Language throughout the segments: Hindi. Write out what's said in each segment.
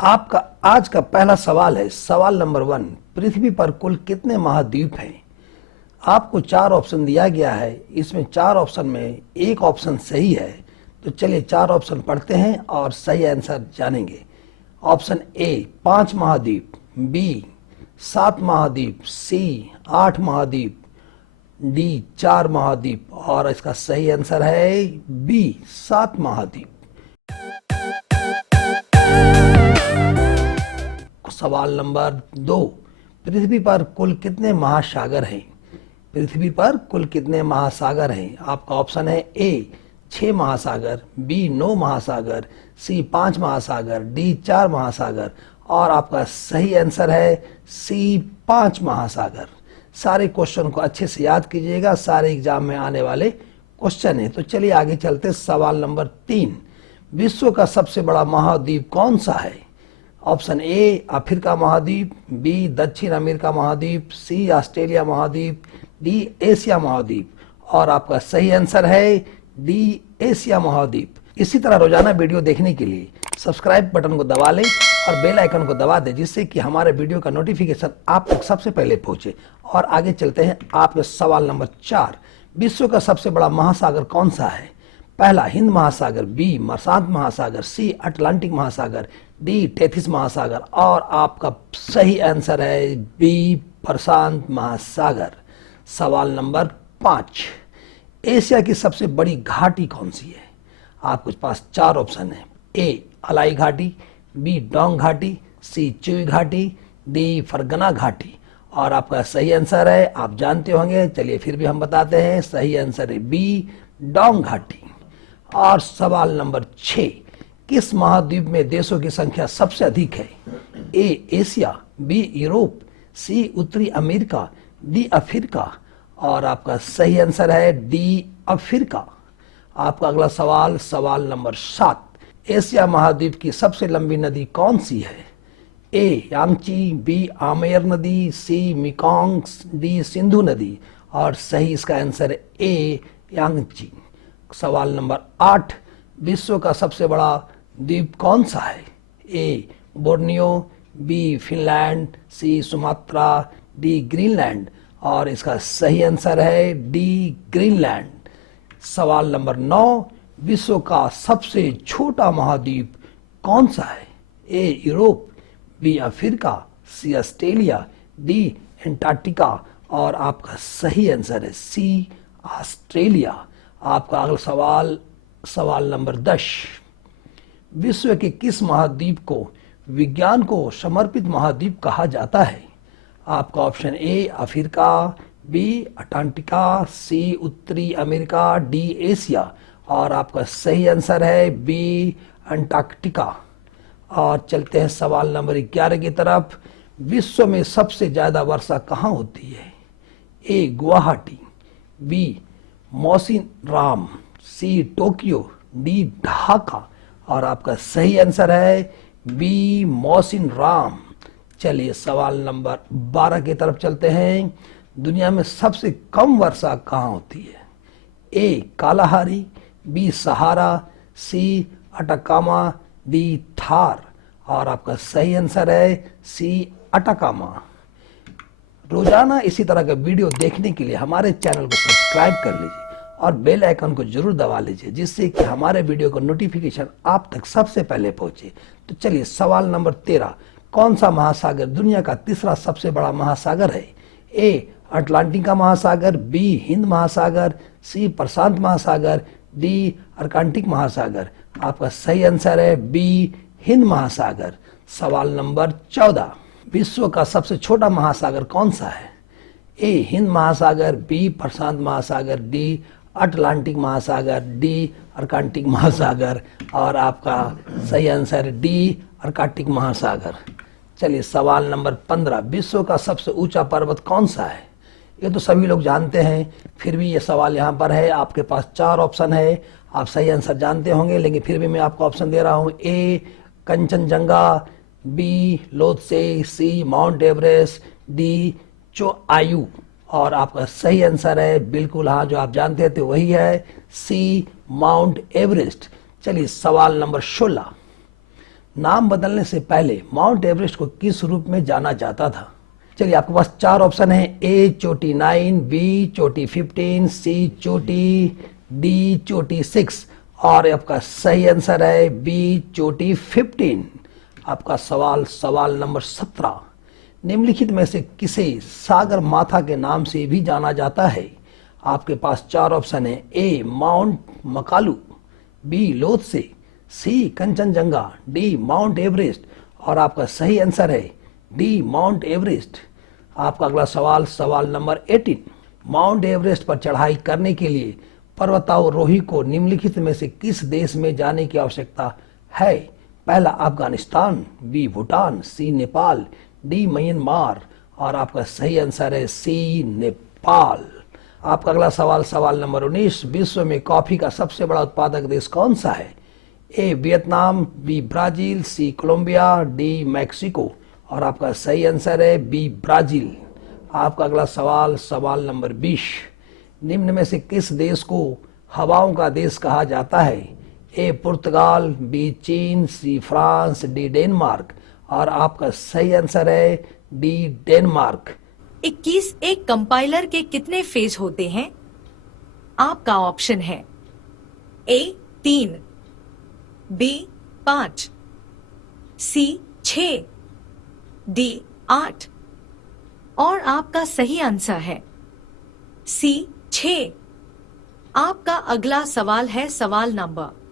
आपका आज का पहला सवाल है, सवाल नंबर 1। पृथ्वी पर कुल कितने महाद्वीप हैं? आपको 4 ऑप्शन दिया गया है। इसमें 4 ऑप्शन में एक ऑप्शन सही है। तो चलिए 4 ऑप्शन पढ़ते हैं और सही आंसर जानेंगे। ऑप्शन ए 5 महाद्वीप, बी 7 महाद्वीप, सी 8 महाद्वीप, डी 4 महाद्वीप। और इसका सही आंसर है बी 7 महाद्वीप। सवाल नंबर 2। पृथ्वी पर कुल कितने महासागर हैं? पृथ्वी पर कुल कितने महासागर हैं? आपका ऑप्शन है ए 6 महासागर, बी 9 महासागर, सी 5 महासागर, डी 4 महासागर। और आपका सही आंसर है सी 5 महासागर। सारे क्वेश्चन को अच्छे से याद कीजिएगा, सारे एग्जाम में आने वाले क्वेश्चन है। तो चलिए आगे चलते। सवाल नंबर 3। विश्व का सबसे बड़ा महाद्वीप कौन सा है? ऑप्शन ए अफ्रीका महाद्वीप, बी दक्षिण अमेरिका महाद्वीप, सी ऑस्ट्रेलिया महाद्वीप, डी एशिया महाद्वीप। और आपका सही आंसर है डी एशिया महाद्वीप। इसी तरह रोजाना वीडियो देखने के लिए सब्सक्राइब बटन को दबा लें और बेल आइकन को दबा दें, जिससे कि हमारे वीडियो का नोटिफिकेशन आप तक सबसे पहले पहुंचे। और आगे चलते हैं आपके सवाल नंबर 4। विश्व का सबसे बड़ा महासागर कौन सा है? पहला हिंद महासागर, बी प्रशांत महासागर, सी अटलांटिक महासागर, डी टेथिस महासागर। और आपका सही आंसर है बी प्रशांत महासागर। सवाल नंबर 5। एशिया की सबसे बड़ी घाटी कौन सी है? आपके पास 4 ऑप्शन है। ए अलाई घाटी, बी डोंग घाटी, सी चुई घाटी, डी फरगना घाटी। और आपका सही आंसर है, आप जानते होंगे, चलिए फिर भी हम बताते हैं, सही आंसर है बी डोंग घाटी। और सवाल नंबर 6। किस महाद्वीप में देशों की संख्या सबसे अधिक है? ए एशिया, बी यूरोप, सी उत्तरी अमेरिका, डी अफ्रीका। और आपका सही आंसर है डी अफ्रीका। आपका अगला सवाल, सवाल नंबर 7। एशिया महाद्वीप की सबसे लंबी नदी कौन सी है? ए यांगची, बी आमेर नदी, सी मेकोंग, डी सिंधु नदी। और सही इसका आंसर है ए यांगची। सवाल नंबर 8। विश्व का सबसे बड़ा द्वीप कौन सा है? ए बोर्नियो, बी फिनलैंड, सी सुमात्रा, डी ग्रीनलैंड। और इसका सही आंसर है डी ग्रीनलैंड। सवाल नंबर 9। विश्व का सबसे छोटा महाद्वीप कौन सा है? ए यूरोप, बी अफ्रीका, सी ऑस्ट्रेलिया, डी एंटार्क्टिका। और आपका सही आंसर है सी ऑस्ट्रेलिया। आपका अगला सवाल, सवाल नंबर 10। विश्व के किस महाद्वीप को विज्ञान को समर्पित महाद्वीप कहा जाता है? आपका option A Africa, B Antarctica, C उत्तरी अमेरिका, डी एशिया। और आपका सही आंसर है बी अंटार्कटिका। और चलते हैं सवाल नंबर 11 की तरफ। विश्व में सबसे ज्यादा वर्षा कहाँ होती है? A Guwahati, B Mawsynram, C Tokyo, D Dhaka. और आपका सही आंसर है बी मौसिनराम। चलिए सवाल नंबर 12 की तरफ चलते हैं। दुनिया में सबसे कम वर्षा कहाँ होती है? ए कालाहारी, बी सहारा, सी अटाकामा, डी थार। और आपका सही आंसर है सी अटाकामा। रोजाना इसी तरह का वीडियो देखने के लिए हमारे चैनल को सब्सक्राइब कर लीजिए और बेल आइकन को जरूर दबा लीजिए, जिससे कि हमारे वीडियो का नोटिफिकेशन आप तक सबसे पहले पहुंचे। तो चलिए सवाल नंबर 13। कौन सा महासागर दुनिया का तीसरा सबसे बड़ा महासागर है? ए अटलांटिक महासागर, बी हिंद महासागर, सी प्रशांत महासागर, डी अटलांटिक महासागर। आपका सही आंसर है बी हिंद महासागर। सवाल नंबर 14। विश्व का सबसे छोटा महासागर कौन सा है? ए हिंद महासागर, बी प्रशांत महासागर, डी अटलांटिक महासागर, डी अटलांटिक महासागर। और आपका सही आंसर डी अटलांटिक महासागर। चलिए सवाल नंबर 15। विश्व का सबसे ऊंचा पर्वत कौन सा है? ये तो सभी लोग जानते हैं, फिर भी ये सवाल यहाँ पर है। आपके पास 4 ऑप्शन है, आप सही आंसर जानते होंगे, लेकिन फिर भी मैं आपको ऑप्शन दे रहा हूँ। ए कंचनजंगा, बी लोत्से, सी माउंट एवरेस्ट, डी चोआयू। और आपका सही आंसर है बिल्कुल हाँ, जो आप जानते थे वही है, सी माउंट एवरेस्ट। चलिए सवाल नंबर 16। नाम बदलने से पहले माउंट एवरेस्ट को किस रूप में जाना जाता था? चलिए, आपके पास 4 ऑप्शन है। ए चोटी 9, बी चोटी 15, सी चोटी, डी चोटी 6 और आपका सही आंसर है बी चोटी 15। आपका सवाल नंबर 17। निम्नलिखित में से किसे सागर माथा के नाम से भी जाना जाता है? आपके पास 4 ऑप्शन है। ए माउंट मकालू, बी लोत्से, सी कंचनजंगा, डी माउंट एवरेस्ट और आपका सही आंसर है डी माउंट एवरेस्ट। आपका अगला सवाल नंबर 18। माउंट एवरेस्ट पर चढ़ाई करने के लिए पर्वतारोही को निम्नलिखित में से किस देश में जाने की आवश्यकता है? पहला अफगानिस्तान, बी भूटान, सी नेपाल, डी म्यांमार और आपका सही आंसर है सी नेपाल। आपका अगला सवाल नंबर 19। विश्व में कॉफी का सबसे बड़ा उत्पादक देश कौन सा है? ए वियतनाम, बी ब्राजील, सी कोलंबिया, डी मैक्सिको और आपका सही आंसर है बी ब्राजील। आपका अगला सवाल नंबर 20। निम्न में से किस देश को हवाओं का देश कहा जाता है? ए पुर्तगाल, बी चीन, सी फ्रांस, डी डेनमार्क और आपका सही आंसर है डी डेनमार्क। 21 एक कंपाइलर के कितने फेज होते हैं? आपका ऑप्शन है ए 3, बी 5, सी 6, डी 8 और आपका सही आंसर है सी 6। आपका अगला सवाल है सवाल नंबर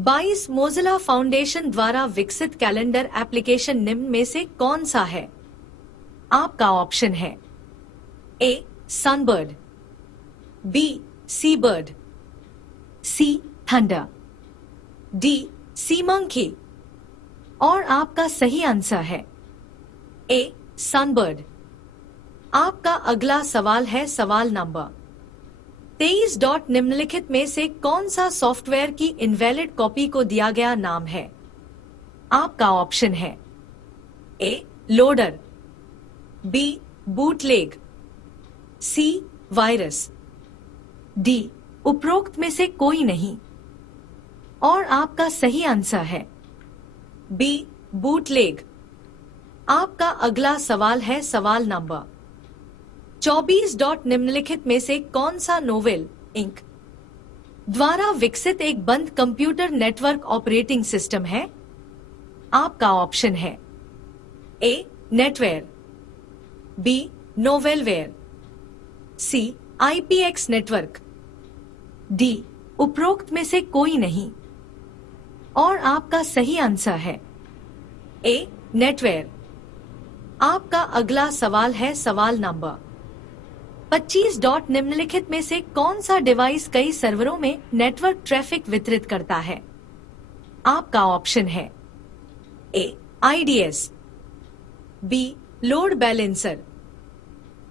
22। मोजिला फाउंडेशन द्वारा विकसित कैलेंडर एप्लीकेशन निम्न में से कौन सा है? आपका ऑप्शन है ए सनबर्ड, बी सी बर्ड, सी थंडर, डी सी मंकी और आपका सही आंसर है ए सनबर्ड। आपका अगला सवाल है सवाल नंबर 23। निम्नलिखित में से कौन सा सॉफ्टवेयर की इनवैलिड कॉपी को दिया गया नाम है? आपका ऑप्शन है A loader, B bootleg, C virus, D उपरोक्त में से कोई नहीं और आपका सही आंसर है बी बूटलेग। आपका अगला सवाल है सवाल नंबर 24। निम्नलिखित में से कौन सा नोवेल इंक द्वारा विकसित एक बंद कंप्यूटर नेटवर्क ऑपरेटिंग सिस्टम है? आपका ऑप्शन है ए नेटवेयर, बी नोवेलवेयर, सी आईपीएक्स नेटवर्क, डी उपरोक्त में से कोई नहीं और आपका सही आंसर है ए नेटवेयर। आपका अगला सवाल है सवाल नंबर 25। निम्नलिखित में से कौन सा डिवाइस कई सर्वरों में नेटवर्क ट्रैफिक वितरित करता है? आपका ऑप्शन है A IDS, B load balancer,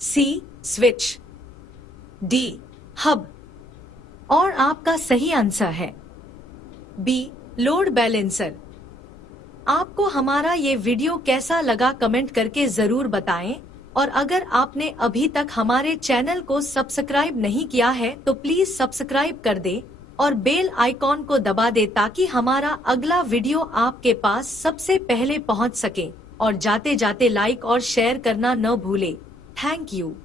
C switch, D hub और आपका सही आंसर है बी लोड बैलेंसर। आपको हमारा ये वीडियो कैसा लगा कमेंट करके जरूर बताएं और अगर आपने अभी तक हमारे चैनल को सब्सक्राइब नहीं किया है तो प्लीज सब्सक्राइब कर दे और बेल आइकॉन को दबा दे ताकि हमारा अगला वीडियो आपके पास सबसे पहले पहुंच सके और जाते जाते लाइक और शेयर करना न भूले। Thank you.